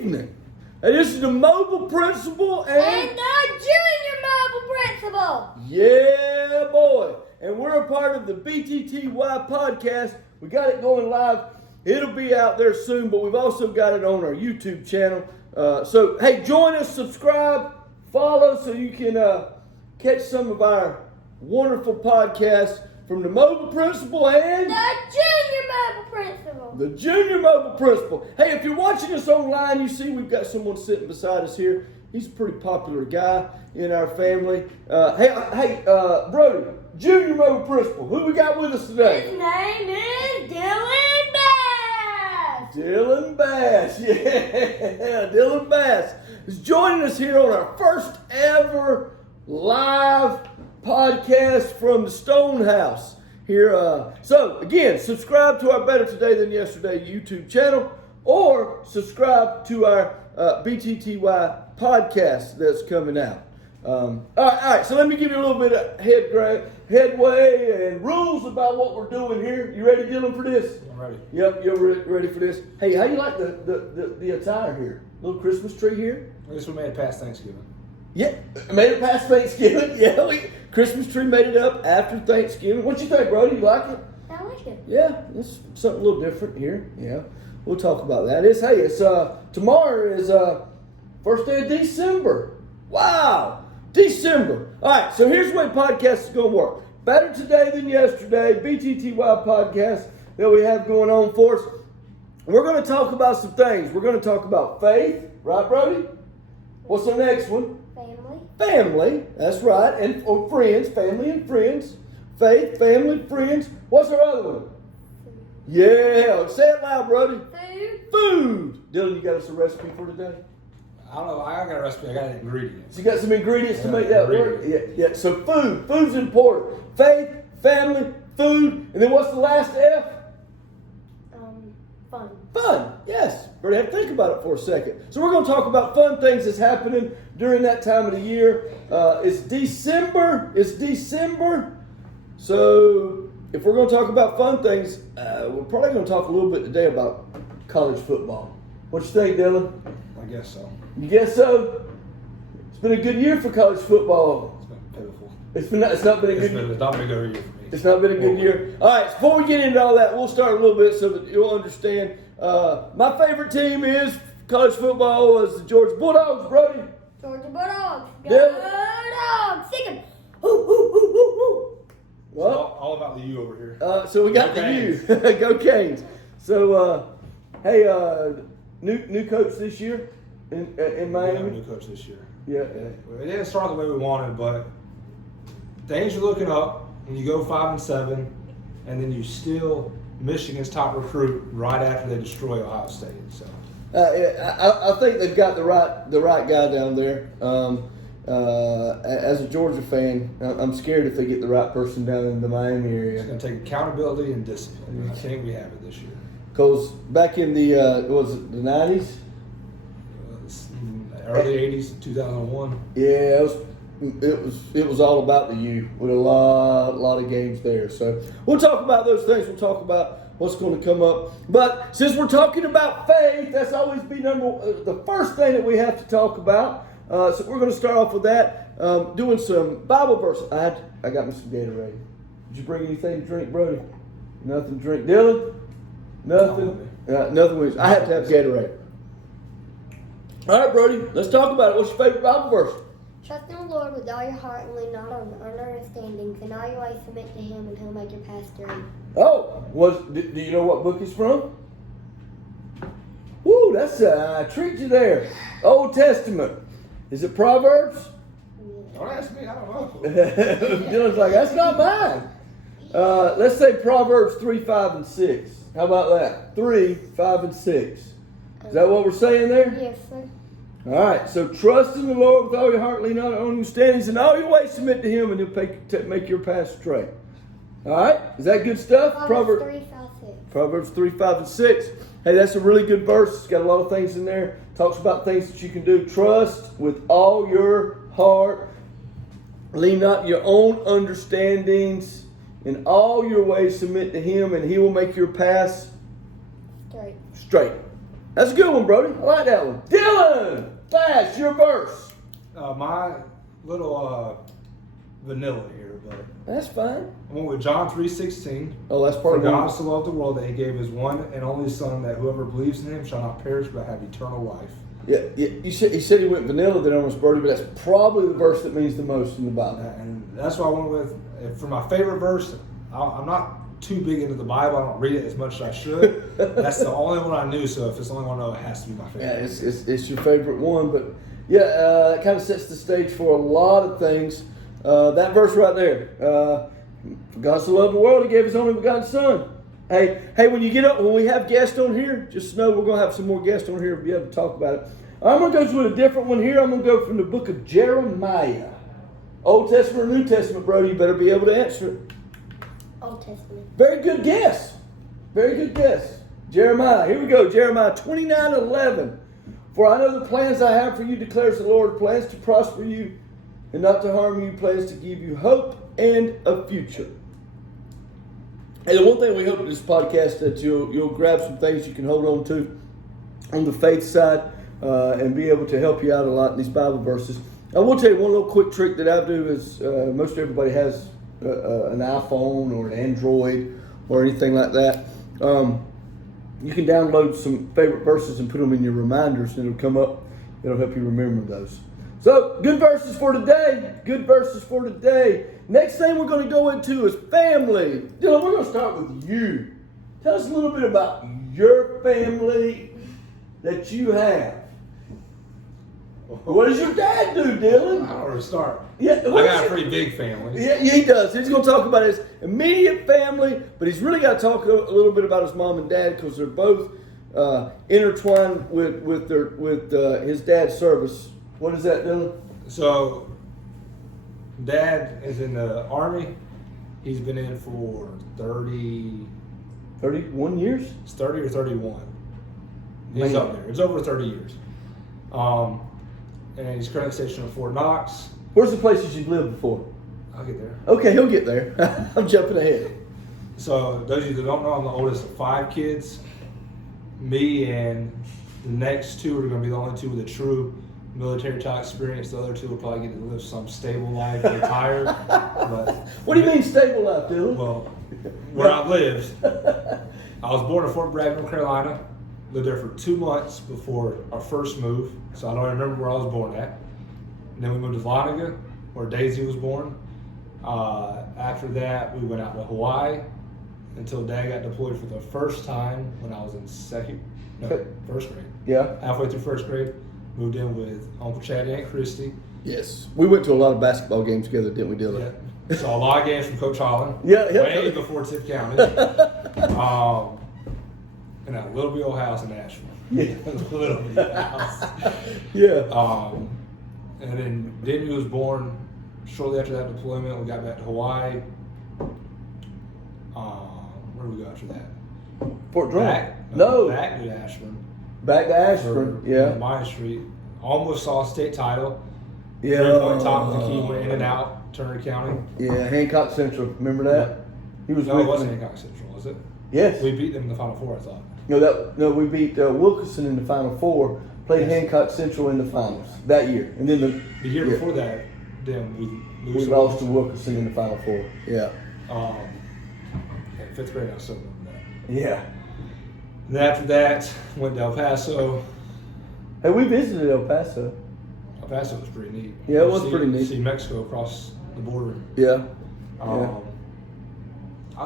evening. Hey, this is the mobile principal and the junior mobile principal. Yeah, boy. And we're a part of the BTTY podcast. We got it going live. It'll be out there soon, but we've also got it on our YouTube channel. So, hey, join us, subscribe, follow so you can catch some of our wonderful podcasts from the mobile principal and the junior mobile principal. The junior mobile principal. Hey, if you're watching us online, you see we've got someone sitting beside us here. He's a pretty popular guy in our family. Hey, Brody, junior mobile principal. Who we got with us today? His name is Dylan Bass. Dylan Bass, yeah, Dylan Bass is joining us here on our first ever live podcast from the Stone House here. So again, subscribe to our Better Today Than Yesterday YouTube channel, or subscribe to our BTTY podcast that's coming out. All right. So let me give you a little bit of headway and rules about what we're doing here. You ready, Dylan, for this? I'm ready. Yep, you're ready for this. Hey, how you like the attire here? Little Christmas tree here? At least we made it past Thanksgiving. Yeah, made it past Thanksgiving. Yeah, Christmas tree made it up after Thanksgiving. What you think, Brody? You like it? I like it. Yeah, it's something a little different here. Yeah, we'll talk about that. It's tomorrow is first day of December. Wow, December. All right, so here's the way podcast is going to work. Better today than yesterday. BTTY podcast that we have going on for us. We're going to talk about some things. We're going to talk about faith, right, Brody? What's the next one? Family, that's right, and friends, family and friends. Faith, family, friends. What's our other one? Yeah, say it loud, Brody. Food. Dylan, you got us a recipe for today? I don't know. I got a recipe. I got ingredients. So you got some ingredients to make that work? Yeah. So food. Food's important. Faith, family, food, and then what's the last F? Fun, yes. We're going to have to think about it for a second. So we're going to talk about fun things that's happening during that time of the year. It's December. So if we're going to talk about fun things, we're probably going to talk a little bit today about college football. What you think, Dylan? I guess so. You guess so? It's been a good year for college football. It's been pitiful. It's not been a good year. It's not been a good year for me. It's not been a good year. All right, so before we get into all that, we'll start a little bit so that you'll understand. My favorite team is college football was the Georgia Bulldogs, Brody. Georgia Bulldogs. Yeah. Bulldogs. Sing it. Well, all about the U over here. So we got Go the U. Go Canes. So, hey, new coach this year in We have a Miami. new coach this year. Yeah. It didn't start the way we wanted, but things are looking up. And you go 5-7, and then you steal Michigan's top recruit right after they destroy Ohio State. So I think they've got the right guy down there. As a Georgia fan, I'm scared if they get the right person down in the Miami area. it's going to take accountability and discipline. And I think we have it this year. Because back in the was it the 90s? Early 80s, 2001. Yeah, it was all about the U with a lot of games there. So we'll talk about those things. We'll talk about what's going to come up. But since we're talking about faith, that's always be the first thing that we have to talk about. So we're going to start off with that, doing some Bible verses. I got me some Gatorade. Did you bring anything to drink, Brody? Nothing to drink. Dylan? Nothing. Nothing. I have to have Gatorade. All right, Brody. Let's talk about it. What's your favorite Bible verse? Trust in the Lord with all your heart and lean not on understandings. In all your ways submit to Him, and He'll make your path straight. Oh, do you know what book it's from? Woo, that's I treat you there. Old Testament. Is it Proverbs? Don't ask me. I don't know. Dylan's like, that's not mine. Let's say Proverbs 3, 5, and 6. How about that? 3, 5, and 6. Is that what we're saying there? Yes, sir. All right, so trust in the Lord with all your heart, lean not on your understandings, and all your ways submit to Him, and He'll make your path straight. All right, is that good stuff? Proverbs 3, 5, 6. Proverbs 3, 5, and 6. Hey, that's a really good verse. It's got a lot of things in there. Talks about things that you can do. Trust with all your heart. Lean not your own understandings. In all your ways submit to Him, and He will make your paths straight. That's a good one, Brody. I like that one. Dylan, fast, your verse. My little vanilla here, but That's fine. I went with John 3:16. Oh, that's For part of God one. so loved the world that He gave His one and only Son, that whoever believes in Him shall not perish but have eternal life. Yeah. He said he went vanilla then almost, Brody, but that's probably the verse that means the most in the Bible. And that's what I went with. For my favorite verse, I'm not too big into the Bible. I don't read it as much as I should. That's the only one I knew, so if it's the only one I know, it has to be my favorite. Yeah, it's your favorite one, but yeah, it kind of sets the stage for a lot of things. That verse right there. For God so loved the world, He gave His only begotten Son. Hey, when you get up, when we have guests on here, just know we're going to have some more guests on here to be able to talk about it. I'm going to go with a different one here. I'm going to go from the book of Jeremiah. Old Testament or New Testament, Brody? You better be able to answer it. Old Testament. Very good guess. Very good guess. Jeremiah. Here we go. Jeremiah 29:11. For I know the plans I have for you, declares the Lord, plans to prosper you and not to harm you, plans to give you hope and a future. And the one thing we hope in this podcast that you'll grab some things you can hold on to on the faith side and be able to help you out a lot in these Bible verses. I will tell you one little quick trick that I do is most everybody has an iPhone or an Android or anything like that. You can download some favorite verses and put them in your reminders, and it'll come up. It'll help you remember those. So, good verses for today. Good verses for today. Next thing we're going to go into is family. Dylan, we're going to start with you. Tell us a little bit about your family that you have. What does your dad do, Dylan? I don't know where to start. Yeah, I got a pretty big family. Yeah, he does. He's going to talk about his immediate family, but he's really got to talk a little bit about his mom and dad because they're both intertwined with his dad's service. What is that, Dylan? So, Dad is in the Army. He's been in for 31 years? It's 30 or 31. He's Man. up there. It's over 30 years. And he's currently stationed in Fort Knox. Where's the places you've lived before? I'll get there. Okay, he'll get there. I'm jumping ahead. So, those of you that don't know, I'm the oldest of 5 kids. Me and the next 2 are going to be the only 2 with a true military type experience. The other 2 will probably get to live some stable life, retire. But What do you mean stable life, Dylan? well, where I've lived, I was born in Fort Bragg, North Carolina. Lived there for 2 months before our first move, so I don't remember where I was born at. And then we moved to Loniga, where Daisy was born. After that, we went out to Hawaii until Dad got deployed for the first time when I was in first grade. Yeah. Halfway through first grade, moved in with Uncle Chad and Aunt Christy. Yes. We went to a lot of basketball games together, didn't we, Dylan? Yeah. Saw a lot of games from Coach Holland. Yeah. Way before Tip County. In that little bit old house in Asheville. Yeah. Little bit house. Yeah. And then Demi was born shortly after that deployment. We got back to Hawaii. Where did we go after that? Fort Drum. Back to Ashburn. Back to Ashburn. Yeah. Mine Street. Almost saw a state title. Yeah. 3-point top of the key, went in and out, Turner County. Yeah, Hancock Central. Remember that? He was No, with it wasn't me. Hancock Central, was it? Yes. We beat them in the Final Four, I thought. No, we beat Wilkinson in the Final Four. Played Yes. Hancock Central in the finals that year, and then The year before that, then we we lost to Wilkinson in the Final Four. Yeah. In 5th grade, I still remember that. Yeah. And then after that, went to El Paso. Hey, we visited El Paso. El Paso was pretty neat. Yeah, it was pretty neat. See Mexico across the border. Yeah. I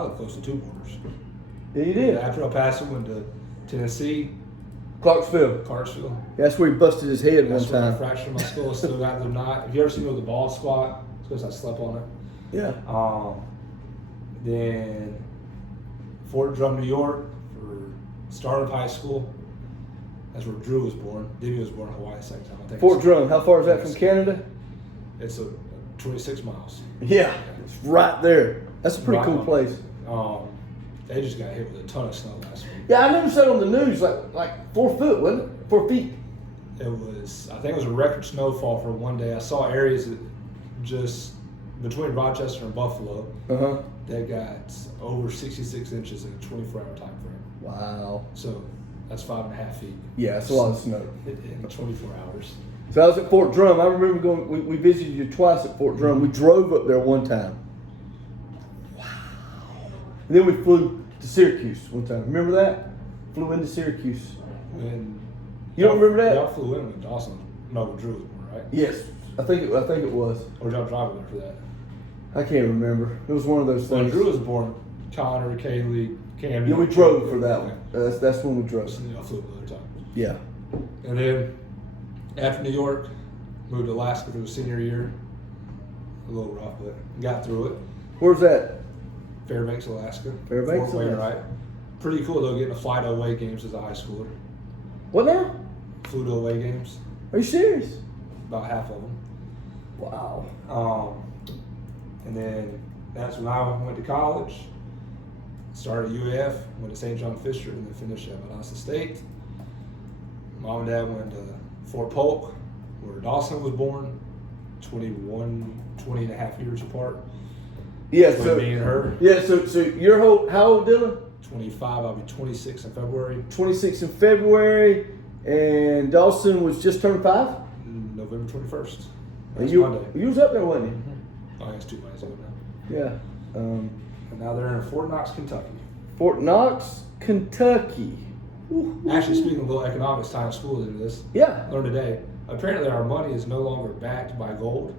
lived close to 2 borders. Yeah, you did. After El Paso, went to Tennessee, Clarksville. Clarksville. That's where he busted his head one That's where I time. fractured my skull. Still got the knot. Have you ever seen me with the bald spot? It's because I slept on it. Yeah. Then Fort Drum, New York, for started high school. That's where Drew was born. Demi was born in Hawaii the second time. I think. Fort Drum. How far is that from Canada? It's 26 miles. Yeah. It's right there. That's a pretty Right cool on. place. They just got hit with a ton of snow last week. Yeah, I never said on the news like 4 foot, wasn't it? 4 feet. It was, I think it was a record snowfall for one day. I saw areas that just between Rochester and Buffalo Uh-huh. that got over 66 inches in a 24-hour time frame. Wow. So That's 5.5 feet. Yeah, that's a lot of snow. In 24 hours. So I was at Fort Drum. I remember going. We visited you twice at Fort Drum. We drove up there one time. Wow. And then we flew to Syracuse one time. Remember that? Flew into Syracuse. When You don't remember that? Y'all flew in when Dawson, no, when Drew was born, right? Yes, I think it was. Or y'all driving there for that? I can't remember. It was one of those When things. Drew was born, Connor, Kaylee, Cam. Yeah, we drove for that one. That's when we drove. So y'all flew another time. Yeah. And then after New York, moved to Alaska for the senior year. A little rough, but got through it. Where's that? Fairbanks, Alaska. Fairbanks, Fort Wayne, Alaska. right? Pretty cool though, getting to fly to away games as a high schooler. What now? Flew to away games, Are you serious? about half of them. Wow. And then that's when I went to college. Started at UAF, went to St. John Fisher, and then finished at Valdosta State. Mom and Dad went to Fort Polk, where Dawson was born, 20 and a half years apart. Yeah, Between so me and her. yeah, so you're how old, Dylan? 25, I'll be 26 in February. 26 in February, and Dawson was just turned 5. November 21st. And That's you Monday. you was up there, wasn't you? Oh, it's 2 Mondays ago now. Yeah. And now they're in Fort Knox, Kentucky. Fort Knox, Kentucky. Ooh. Actually, speaking of little economics, tying school into this, Yeah. learned today. Apparently, our money is no longer backed by gold.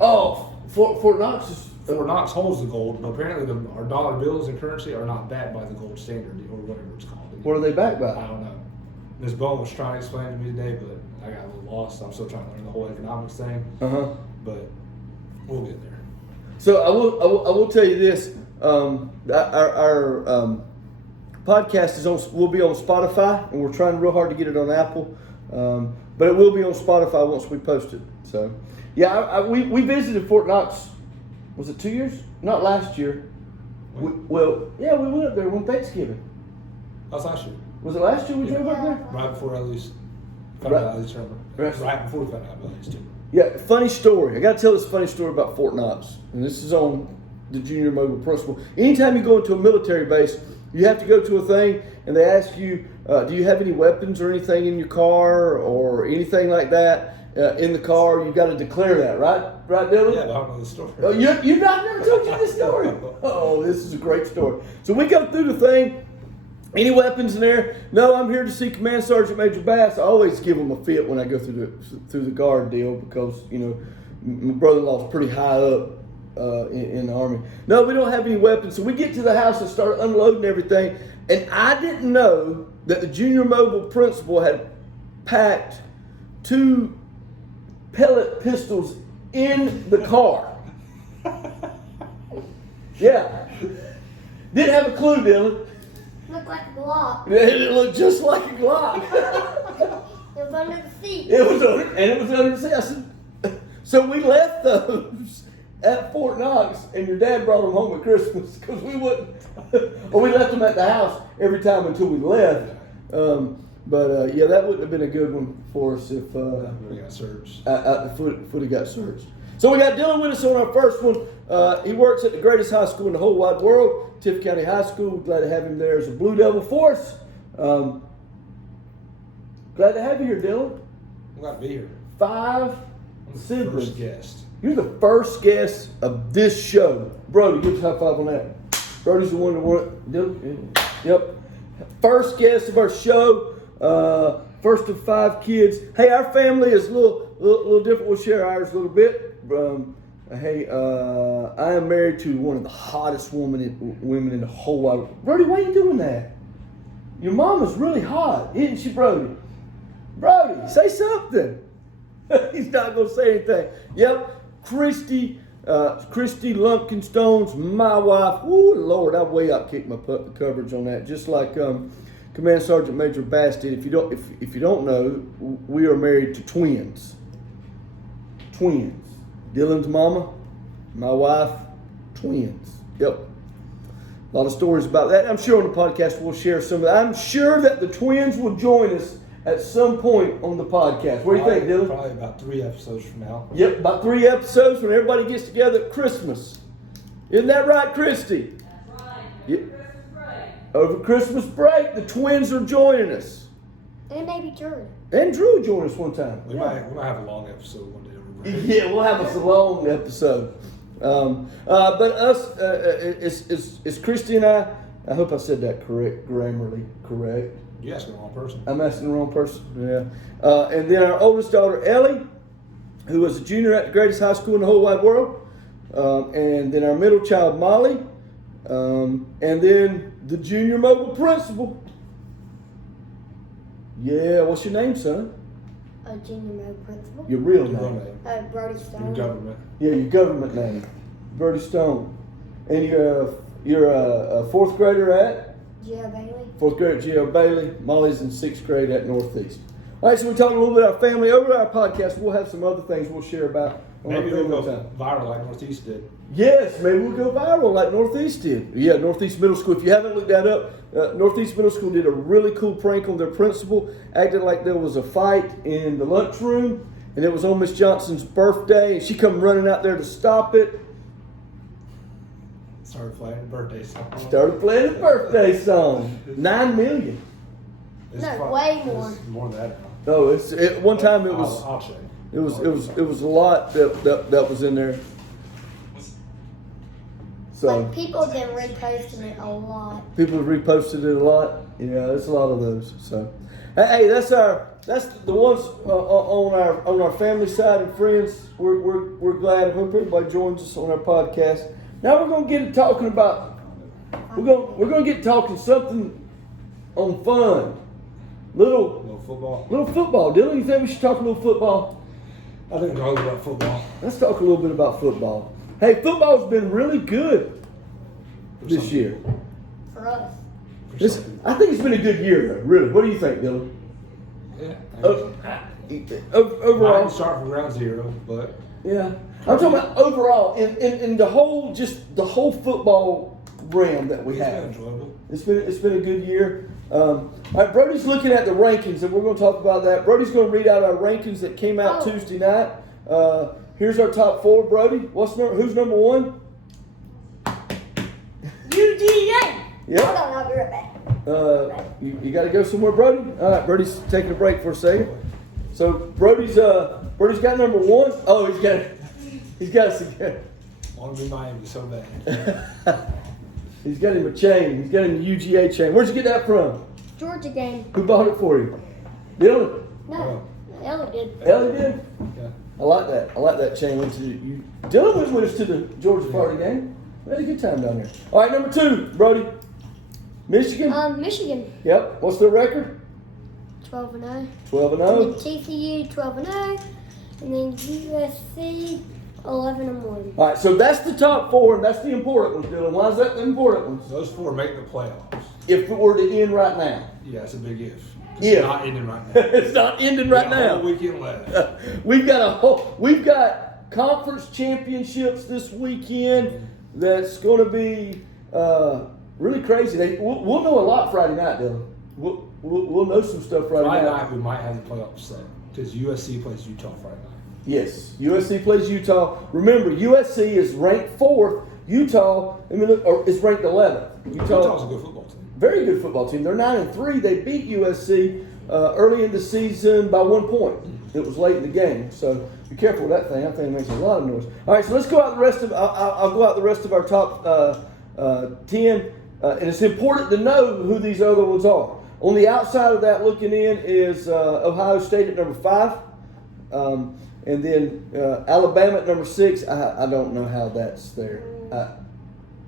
Oh, Fort Knox is. Fort Knox holds the gold, but apparently our dollar bills and currency are not backed by the gold standard or whatever it's called. What are they backed I by? don't know. Ms. Bone was trying to explain to me today, but I got a little lost. I'm still trying to learn the whole economics thing, but we'll get there. So I will tell you this. Our podcast will be on Spotify, and we're trying real hard to get it on Apple. But it will be on Spotify once we post it. So, yeah, we visited Fort Knox. Was it 2 years? Not last year. We went up there on Thanksgiving. That was last year, Was it last year we drove up there? right before at least found out at least Right. right before we found out about these two. Yeah, funny story. I got to tell this funny story about Fort Knox, and this is on the Junior Mobile Principle. Anytime you go into a military base, you have to go to a thing, and they ask you, do you have any weapons or anything in your car or anything like that in the car? You got to declare that, right? Right, Dylan? Yeah, but I don't know the story. Oh, I've never told you this story. Oh, this is a great story. So we go through the thing. Any weapons in there? No, I'm here to see Command Sergeant Major Bass. I always give them a fit when I go through the guard deal because my brother-in-law's pretty high up in the Army. No, we don't have any weapons. So we get to the house and start unloading everything. And I didn't know that the Junior Mobile Principal had packed 2 pellet pistols in the car. Yeah. Didn't have a clue, Dylan. Looked like a Glock. It looked just like a Glock. It was under the seat. It was under the seat. I said, so we left those at Fort Knox, and your dad brought them home at Christmas because we wouldn't, or we left them at the house every time until we left. Yeah, that wouldn't have been a good one for us if We got searched. the foot had got searched. So we got Dylan with us on our first one. He works at the greatest high school in the whole wide world, Tiff County High School. Glad to have him there as a Blue Devil for us. Glad to have you here, Dylan. I'm glad to be here. 5 siblings. First guest. You're the first guest of this show. Brody, give us a high five on that. Brody's the one that wanted Dylan. Yep. First guest of our show. First of 5 kids. Hey, our family is a little different. We'll share ours a little bit. I am married to one of the hottest women in the whole wide world. Brody, why are you doing that? Your mom is really hot, isn't she, Brody? Brody, say something. He's not going to say anything. Yep, Christy Lumpkinstone's my wife. Ooh, Lord, I way outkicked my coverage on that, just like Command Sergeant Major Bass did. If you don't know, we are married to twins. Twins. Dylan's mama, my wife, twins. Yep. A lot of stories about that. I'm sure on the podcast we'll share some of that. I'm sure that the twins will join us at some point on the podcast. What do you think, Dylan? Probably about 3 episodes from now. Yep, about 3 episodes when everybody gets together at Christmas. Isn't that right, Christy? That's right. Yep. Christmas break. Over Christmas break, the twins are joining us. And maybe Drew. And Drew joined us one time. We might have a long episode one day. Over Yeah, we'll have a long episode. But us, it's Christy and I hope I said that grammarly correct. You asking the wrong person. I'm asking the wrong person, yeah. And then our oldest daughter, Ellie, who was a junior at the greatest high school in the whole wide world. And then our middle child, Molly. And then the junior mobile principal. Yeah, what's your name, son? A junior mode principal. Your real Your name. name. Brody Your Stone. government. Yeah, your government name. Bertie Stone. And you're a fourth grader at? Gio Bailey. Fourth grade at Gio Bailey. Molly's in sixth grade at Northeast. All right, so we talked a little bit about our family. Over our podcast, we'll have some other things we'll share about. Maybe we'll go viral like Northeast did. Yes, maybe we'll go viral like Northeast did. Yeah, Northeast Middle School. If you haven't looked that up, Northeast Middle School did a really cool prank on their principal, acted like there was a fight in the lunchroom, and it was on Miss Johnson's birthday, and she come running out there to stop it. Started playing the birthday song. Started playing the birthday song. 9 million. No, way more. It's more than that. No, one time it was. I'll check. It was a lot that was in there. So Like people have been reposting it a lot. people have reposted it a lot. Yeah, there's a lot of those. So hey, that's the ones on our family side and friends. We're glad. I hope everybody joins us on our podcast. Now we're gonna get talking about we're gonna get talking something on fun. No football. Little football. Dylan, you think we should talk a little football? I think we're talking about football. Let's talk a little bit about football. Hey, football's been really good this year. For us. I think it's been a good year, though, really. What do you think, Dylan? Yeah. Overall, Mine start from ground zero, but yeah. I'm talking about overall in the whole football realm that we it's been have. enjoyable. It's been a good year. All right, Brody's looking at the rankings, and we're going to talk about that. Brody's going to read out our rankings that came out Tuesday night. Here's our top four, Brody. Who's number one? UGA. Yep. Hold on, I'll be right back. You got to go somewhere, Brody. All right, Brody's taking a break for a second. So Brody's got number one. Oh, he's got a Want to be Miami so bad. He's got him a chain. He's got him a UGA chain. Where'd you get that from? Georgia game. Who bought it for you? Dylan. No, Ellie did. Ellie did. Yeah. I like that. I like that chain. Dylan went with us to the Georgia Florida game. We had a good time down there. All right, number two, Brody. Michigan. Michigan. Yep. What's their record? 12-0. 12-0. And then TCU 12-0. And then USC 11-1. All right, so that's the top four, and that's the important ones, Dylan. Why is that the important ones? Those four make the playoffs. If it were to end right now. Yeah, it's a big if. If. It's not ending right now. It's not ending right We got a now. whole weekend left. We've got conference championships this weekend. That's going to be really crazy. We'll know a lot Friday night, Dylan. We'll know some stuff Friday Friday night. night we might have the playoffs set because USC plays Utah Friday night. Yes, USC plays Utah. Remember, USC is ranked 4th. Utah, is ranked 11th. Utah's a good football team. Very good football team. They're 9-3. They beat USC early in the season by 1 point. It was late in the game, so be careful with that thing. That thing makes a lot of noise. All right, so let's go out the rest of. I'll go out the rest of our top 10, and it's important to know who these other ones are. On the outside of that, looking in is Ohio State at number 5, and then Alabama at number 6. I don't know how that's there.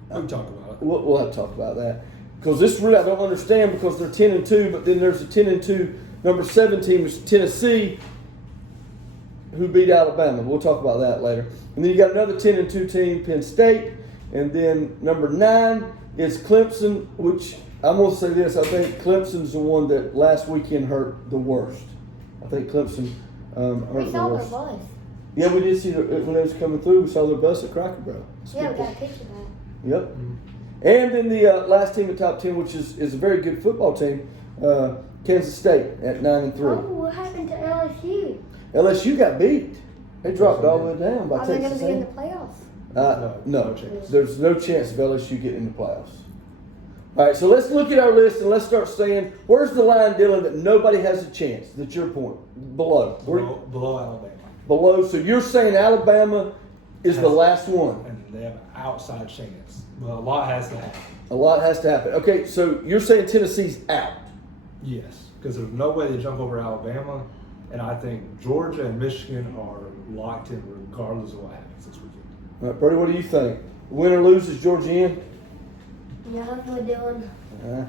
We can talk about it. We'll have to talk about that. Because this really I don't understand because they're 10-2, but then there's a 10-2 number 7 team is Tennessee, who beat Alabama. We'll talk about that later. And then you got another 10-2 team, Penn State, and then number 9 is Clemson, which I'm going to say this: I think Clemson's the one that last weekend hurt the worst. I think Clemson hurt We the saw their worst. bus. Yeah, we did see when they was coming through. We saw their bus at Cracker Barrel. Yeah, we got a picture of that. Yep. And then the last team in the top 10, which is a very good football team, Kansas State at 9-3. Oh, what happened to LSU? LSU got beat. They dropped all the way down by Are they going Texas to be in the A&M. playoffs? No, No chance. there's no chance of LSU getting in the playoffs. All right, so let's look at our list and let's start saying, where's the line, Dylan, that nobody has a chance? That's your point. Below. Below Alabama. Below. So you're saying Alabama is the last one. And they have an outside chance. But a lot has to happen. A lot has to happen. Okay, so you're saying Tennessee's out. Yes, because there's no way they jump over Alabama. And I think Georgia and Michigan are locked in regardless of what happens this weekend. All right, Brody, what do you think? Win or lose, is Georgia in? Yeah, I'm with Dylan.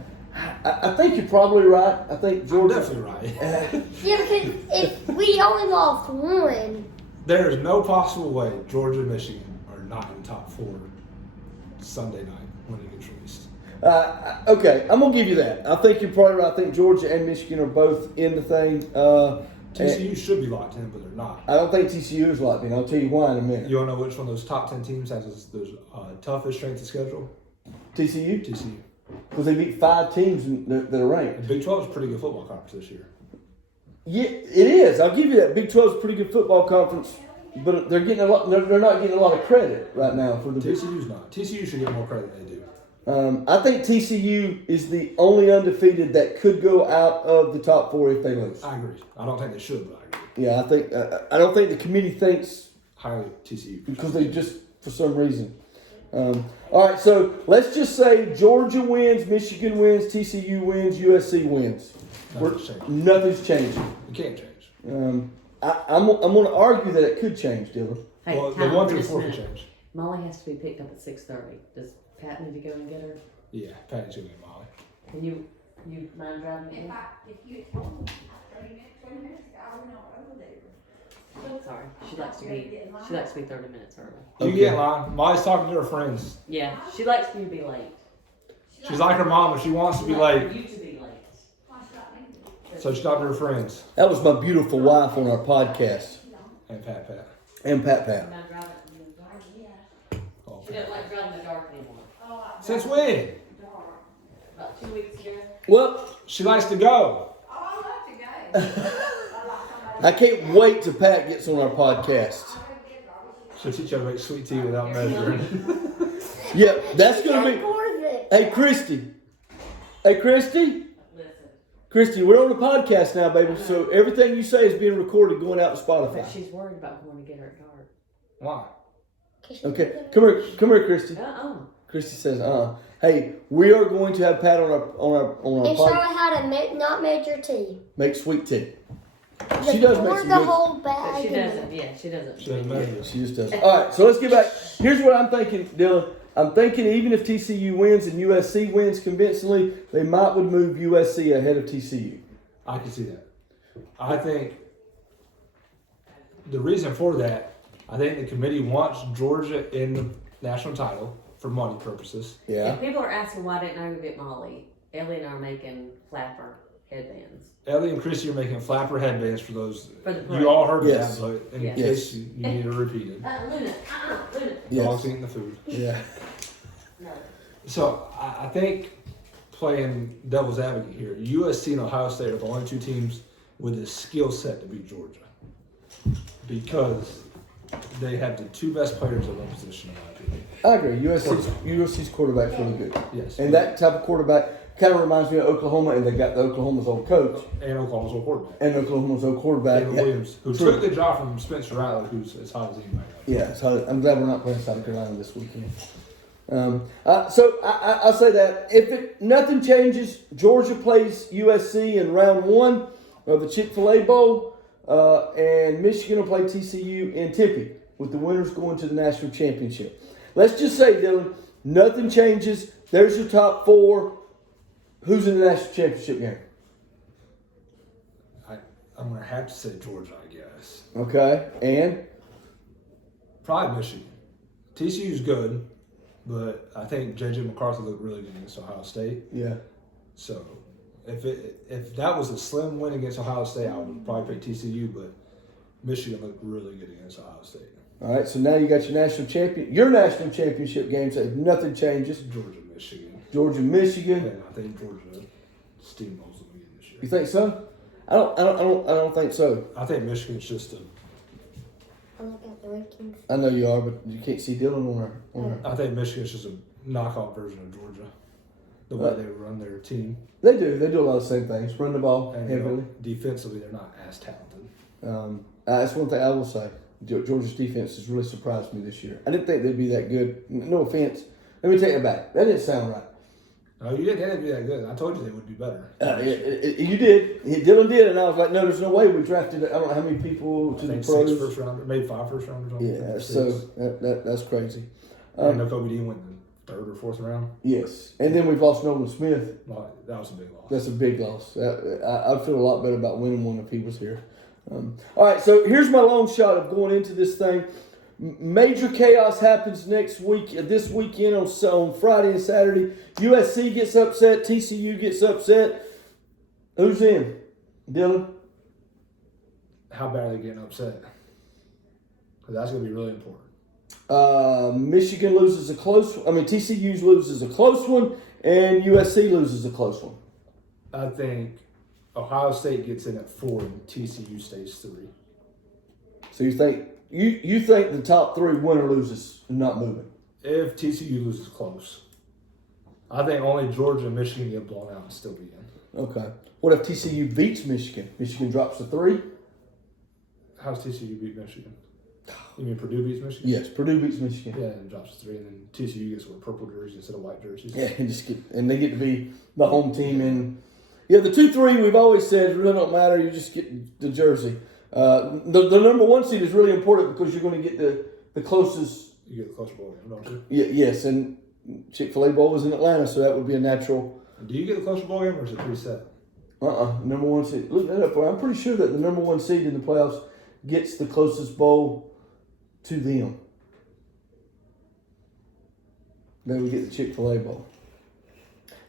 I think you're probably right. I think Georgia. Definitely right. Yeah, because if we only lost one, There is no possible way Georgia and Michigan are not in the top 4 Sunday night when it gets released. Okay, I'm gonna give you that. I think you're probably right. I think Georgia and Michigan are both in the thing. TCU should be locked in, but they're not. I don't think TCU is locked in. I'll tell you why in a minute. You want to know which one of those top 10 teams has the toughest strength of schedule? TCU? TCU. Because they beat 5 teams that are ranked. The Big 12 is a pretty good football conference this year. Yeah, it is. I'll give you that. Big 12 is a pretty good football conference, but they're getting a lot. They're not getting a lot of credit right now for the. TCU's not. TCU should get more credit than they do. I think TCU is the only undefeated that could go out of the top 4 if they lose. I agree. I don't think they should, but I agree. Yeah, I think. I don't think the committee thinks Highly TCU. because they just for some reason. All right, so let's just say Georgia wins, Michigan wins, TCU wins, USC wins. Nothing's changing. It can't change. I'm going to argue that it could change, Dylan. Hey, Well, the time 1 out through just a 4 can minute. change. Molly has to be picked up at 6:30. Does Pat need to go and get her? Yeah, Patty's going to be Molly. Can you mind driving If in? you had told me 30 minutes ago, I would not over there. Sorry, she likes to be 30 minutes early. You Okay. get in line. Molly's talking to her friends. Yeah, she likes for you to be late. She's like her mom, but she wants to be She likes late. for you to be late. Why should I make it? So she's talking to her friends. That was my beautiful wife on our podcast, And Pat. and Pat Pat. Mind driving? Oh, She doesn't like driving in the dark anymore. Since when? About 2 weeks ago. Well, She likes to go. Oh, I love to go. I can't wait till Pat gets on our podcast. She'll teach you how to make sweet tea without measuring. Yeah, that's going to be. Record it. Hey, Christy. Hey, Christy. Listen, Christy, we're on the podcast now, baby. So everything you say is being recorded, going out to but Spotify. she's worried about going to get her at dark. Why? Okay, come here, Christy. Christy says, Hey, we are going to have Pat on our And show her podcast. how to not measure tea. Make sweet tea. Just She does make pour some the good. whole But bag. she in doesn't. it. Yeah, she doesn't. She doesn't measure. She just does. All right, so let's get back. Here's what I'm thinking, Dylan. I'm thinking even if TCU wins and USC wins convincingly, they might would move USC ahead of TCU. I can see that. I think the reason for that, I think the committee wants Georgia in the national title for money purposes. Yeah. If people are asking why didn't I go get Molly, Ellie and I are making flapper headbands. Ellie and Chrissy are making flapper headbands for those. For the parade. You all heard Yes. that, but in Yes. case you need to repeat it. Luna, Luna. Yes. Dogs eating the food. Yeah. No. So I think playing devil's advocate here, USC and Ohio State are the only 2 teams with the skill set to beat Georgia because they have the 2 best players at their position, in my opinion. I agree. USC's quarterback's really good. Yes. And that type of quarterback kind of reminds me of Oklahoma, and they got the Oklahoma's old coach And Oklahoma's old quarterback. and Oklahoma's old quarterback. David Yeah. Williams, who True. took the job from Spencer Rattler, who's as hot as anybody. Yeah, so I'm glad we're not playing South Carolina this weekend. So I say that if nothing changes, Georgia plays USC in round 1 of the Chick-fil-A Bowl, and Michigan will play TCU in Tempe, with the winners going to the national championship. Let's just say, Dylan, nothing changes. There's your top 4. Who's in the national championship game? I'm going to have to say Georgia, I guess. Okay, and Probably Michigan. TCU's good, but I think J.J. McCarthy looked really good against Ohio State. yeah. So if that was a slim win against Ohio State, I would probably pick TCU, but Michigan looked really good against Ohio State. All right, so now you got your national championship games. If nothing changes, Georgia, Michigan. Georgia, Michigan. And I think Georgia steamrolls them again this year. You think so? I don't think so. I think Michigan's just a. I look at the rankings. I know you are, but you can't see Dylan on our. I think Michigan's just a knockoff version of Georgia. the way they run their team. They do. They do a lot of the same things. Run the ball And heavily. Defensively, they're not as talented. That's one thing I will say. Georgia's defense has really surprised me this year. I didn't think they'd be that good. No offense. Let me take it back. That didn't sound right. No, you didn't. They didn't be that good. I told you they would be better. You did. Dylan did, and I was like, no, there's no way we drafted. I don't know how many people to I think the pros. 6 first rounders, maybe 5 first rounders. Yeah, so that's crazy. And Kobe Dean went in the 3rd or 4th round. Yes, and then we've lost Nolan Smith. No, that was a big loss. That's a big loss. I'd feel a lot better about winning one if he was here. All right, so here's my long shot of going into this thing. Major chaos happens this weekend on Friday and Saturday. USC gets upset. TCU gets upset. Who's in? Dylan? How bad are they getting upset? Because that's going to be really important. Michigan loses a close one. TCU loses a close one, and USC loses a close one. I think Ohio State gets in at 4 and TCU stays 3. So you think the top 3 winner loses and not moving? If TCU loses close, I think only Georgia and Michigan get blown out and still be in. Okay. What if TCU beats Michigan? Michigan drops to 3? How's TCU beat Michigan? You mean Purdue beats Michigan? Yes, Purdue beats Michigan. Yeah, and drops to 3, and then TCU gets with purple jerseys instead of white jerseys. Yeah, and they get to be the home team. And yeah, the 2-3 we've always said really don't matter. You just get the jersey. The number 1 seed is really important because you're going to get the closest. You get the closer bowl game, don't you? Yes, and Chick-fil-A Bowl was in Atlanta, so that would be a natural. Do you get the closer bowl game, or is it preset? Number 1 seed. Look that up. I'm pretty sure that the number 1 seed in the playoffs gets the closest bowl to them. Then we get the Chick-fil-A Bowl.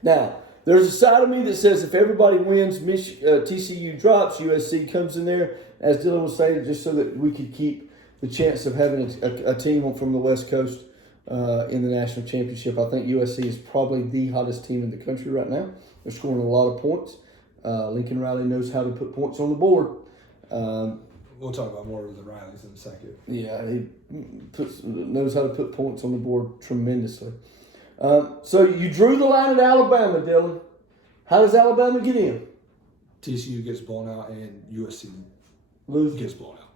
Now, there's a side of me that says if everybody wins, TCU drops, USC comes in there, as Dylan was saying, just so that we could keep the chance of having a team from the West Coast in the national championship. I think USC is probably the hottest team in the country right now. They're scoring a lot of points. Lincoln Riley knows how to put points on the board. We'll talk about more of the Rileys in a second. Yeah, he knows how to put points on the board tremendously. So you drew the line at Alabama, Dylan. How does Alabama get in? TCU gets blown out and USC gets blown out.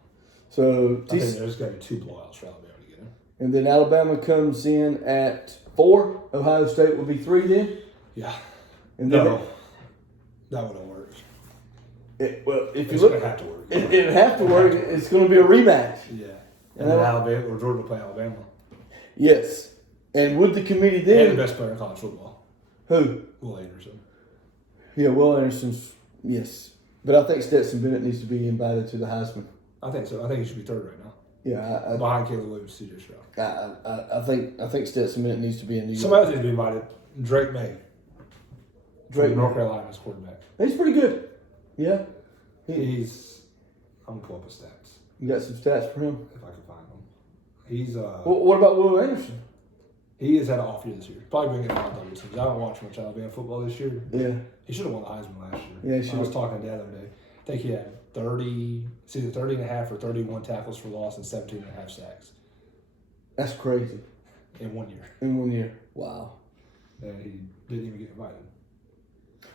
So I think there's got to be 2 blowouts for Alabama to get in. And then Alabama comes in at 4. Ohio State will be 3 then? Yeah. And No, that wouldn't work. If you It's look, going to have to work. it'd have to work. It's going to be a rematch. Yeah. And then Alabama or Georgia will play Alabama. Yes. And would the committee And then? the best player in college football, Who? Will Anderson. Yeah, Will Anderson's. Yes. But I think Stetson Bennett needs to be invited to the Heisman. I think so. I think he should be 3rd right now. Yeah, Behind Caleb Williams, CJ Stroud. I think Stetson Bennett needs to be in the. Somebody else needs to be invited. Drake May. Drake North Carolina's quarterback. He's pretty good. Yeah. I'm going to pull up his stats You got some stats for him? if I can find them. He's What about Will Anderson? He has had an off year this year. Probably been getting a lot of double teams. I don't watch much Alabama football this year. Yeah. He should have won the Heisman last year. Yeah, he should I was have. talking to Dad the other day. I think he had 30, it's either 30 and a half or 31 tackles for loss and 17 and a half sacks That's crazy. in 1 year. In 1 year. Wow. And he didn't even get invited.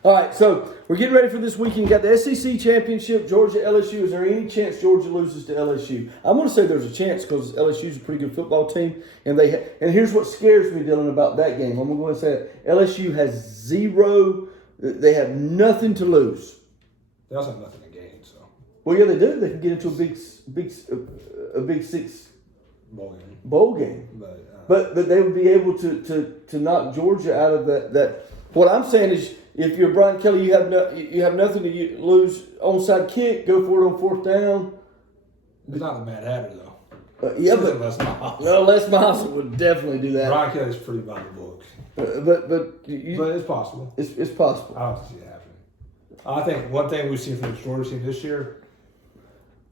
All right, so we're getting ready for this weekend. You got the SEC Championship, Georgia, LSU. Is there any chance Georgia loses to LSU? I'm going to say there's a chance because LSU's a pretty good football team. And and here's what scares me, Dylan, about that game. I'm going to go and say it. LSU has 0. They have nothing to lose. They also have nothing to gain, so. Well, yeah, they do. They can get into a Big Six bowl game. But they would be able to knock Georgia out of that. What I'm saying is, if you're Brian Kelly, you have nothing to lose. Onside kick, go for it on 4th down. He's not the Mad Hatter, though. Yeah, He's but Les Miles. no, Les Miles would definitely do that. Brian Kelly's pretty by the book. But It's possible. it's possible. I don't see it happening. I think one thing we've seen from the Georgia team this year,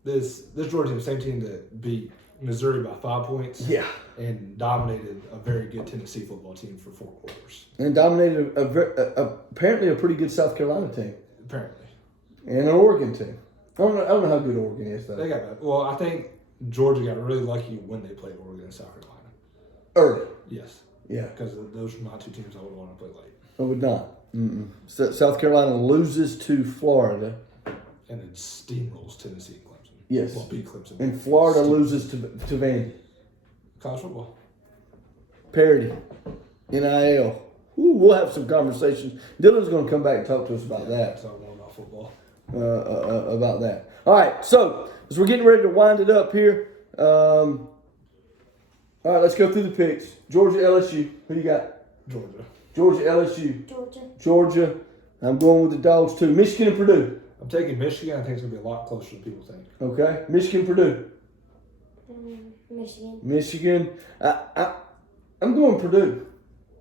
this Georgia team, same team that beat Missouri by 5 points. Yeah. And dominated a very good Tennessee football team for 4 quarters. And dominated apparently a pretty good South Carolina team. Apparently. And an Oregon team. I don't know how good Oregon is, though. I think Georgia got really lucky when they played Oregon and South Carolina. Early. Yes. Yeah. Because those are not 2 teams I would want to play late. I would not. South Carolina loses to Florida. And it steamrolls Tennessee and Clemson. Yes. Well, beat Clemson. And Florida loses to Vandy. College football. Parity. NIL. Ooh, we'll have some conversations. Dylan's going to come back and talk to us about that. Talk more about football. About that. All right, so as we're getting ready to wind it up here, all right, let's go through the picks. Georgia, LSU. Who you got? Georgia. Georgia, LSU. Georgia. Georgia. I'm going with the Dogs too. Michigan and Purdue. I'm taking Michigan. I think it's going to be a lot closer than people think. Okay. Michigan, Purdue. Michigan. Michigan. I'm going Purdue.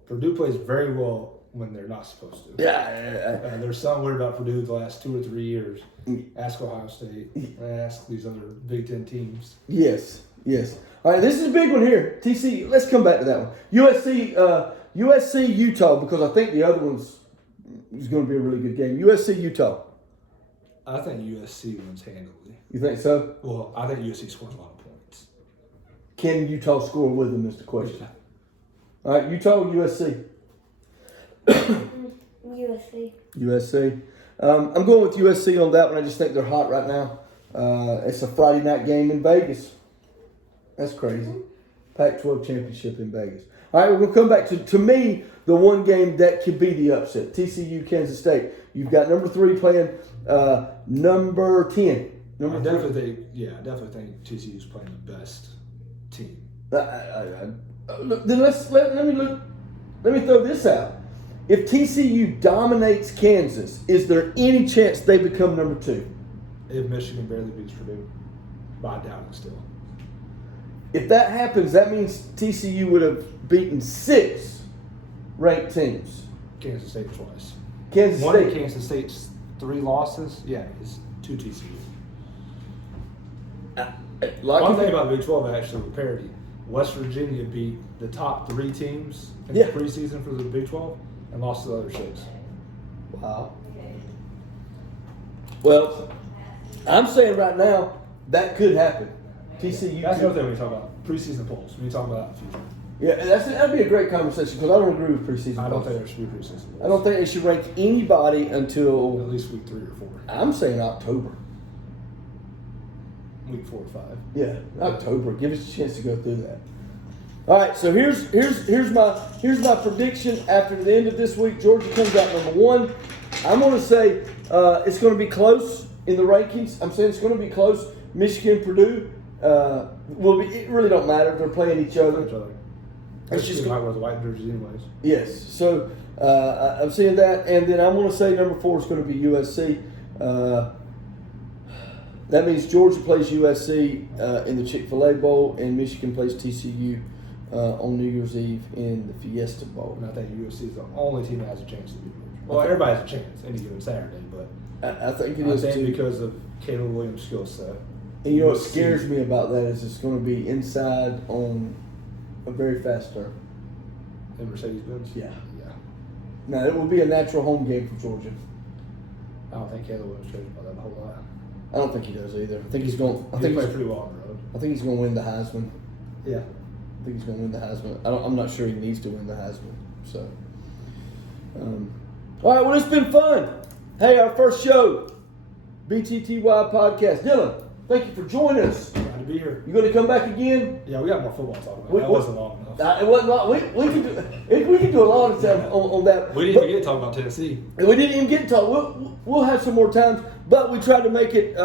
Purdue plays very well when they're not supposed to. Yeah. There's something weird about Purdue the last 2 or 3 years. Ask Ohio State. Ask these other Big Ten teams. Yes. All right, this is a big one here. TCU. Let's come back to that one. USC, Utah, because I think the other one's is going to be a really good game. USC, Utah. I think USC wins handily. You think so? Well, I think USC scores a lot of points. Can Utah score with them is the question. Yeah. All right, Utah or USC? USC. USC. I'm going with USC on that one. I just think they're hot right now. It's a Friday night game in Vegas. That's crazy. Pac-12 championship in Vegas. All right, we're going to come back to me, the one game that could be the upset. TCU, Kansas State. You've got number 3 playing number 10. I definitely think TCU's playing the best team. Then let me throw this out. If TCU dominates Kansas, is there any chance they become number 2? If Michigan barely beats Purdue, but I doubt it still. If that happens, that means TCU would have beaten 6 ranked teams. Kansas State twice. Kansas One of State. Kansas State's 3 losses, is to TCU. One thing about the Big 12 actually with parity, West Virginia beat the top 3 teams in the preseason for the Big 12 and lost to the other 6. Wow. Well, I'm saying right now that could happen. TCU. That's the other thing when you talk about preseason polls. When you talk about that in the future. Yeah, that'd be a great conversation because I don't agree with preseason. I don't polls. think there should be preseason polls. I don't think they should rank anybody until At least week 3 or 4. I'm saying October. Week 4 or 5. Yeah, October. Give us a chance to go through that. All right, so here's my prediction after the end of this week. Georgia comes out number 1. I'm going to say it's going to be close in the rankings. I'm saying it's going to be close. Michigan, Purdue. It really don't matter if they're playing each other. It's just might wear the white jerseys anyways. Yes, so I'm seeing that, and then I'm going to say number 4 is going to be USC. That means Georgia plays USC in the Chick-fil-A Bowl, and Michigan plays TCU on New Year's Eve in the Fiesta Bowl. And I think USC is the only team that has a chance to beat Georgia. Well, everybody has a chance any given Saturday, but I think it I is think too. because of Caleb Williams' skill set. And you know what scares me about that is it's going to be inside on a very fast turn. In Mercedes-Benz? Yeah. Yeah. Now, it will be a natural home game for Georgia. I don't think Caleb Williams cares about that a whole lot. I don't think he does either. I think he's going. I He think played he's, pretty well on the road. I think he's going to win the Heisman. Yeah. I think he's going to win the Heisman. I'm not sure he needs to win the Heisman. So, all right. Well, it's been fun. Hey, our first show, BTTY podcast. Dylan, thank you for joining us. Glad to be here. You going to come back again? Yeah, we got more football to talk about. We- That wasn't long enough. It wasn't long. We can do a lot of time on that. We didn't even get to talk about Tennessee. And we didn't even get to talk. We'll have some more times, but we tried to make it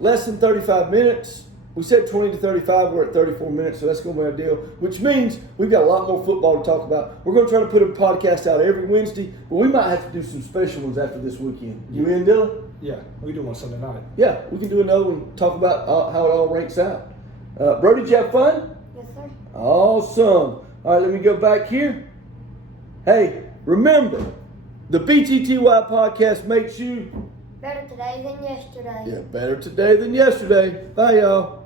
less than 35 minutes. We said 20 to 35. We're at 34 minutes, so that's going to be our deal, which means we've got a lot more football to talk about. We're going to try to put a podcast out every Wednesday, but we might have to do some special ones after this weekend. You in, Dylan? Yeah, we do one Sunday night. Yeah, we can do another one, talk about how it all ranks out. Brody, did you have fun? Yes, sir. Awesome. All right, let me go back here. Hey, remember, the BTTY podcast makes you Better today than yesterday. better today than yesterday. Bye, y'all.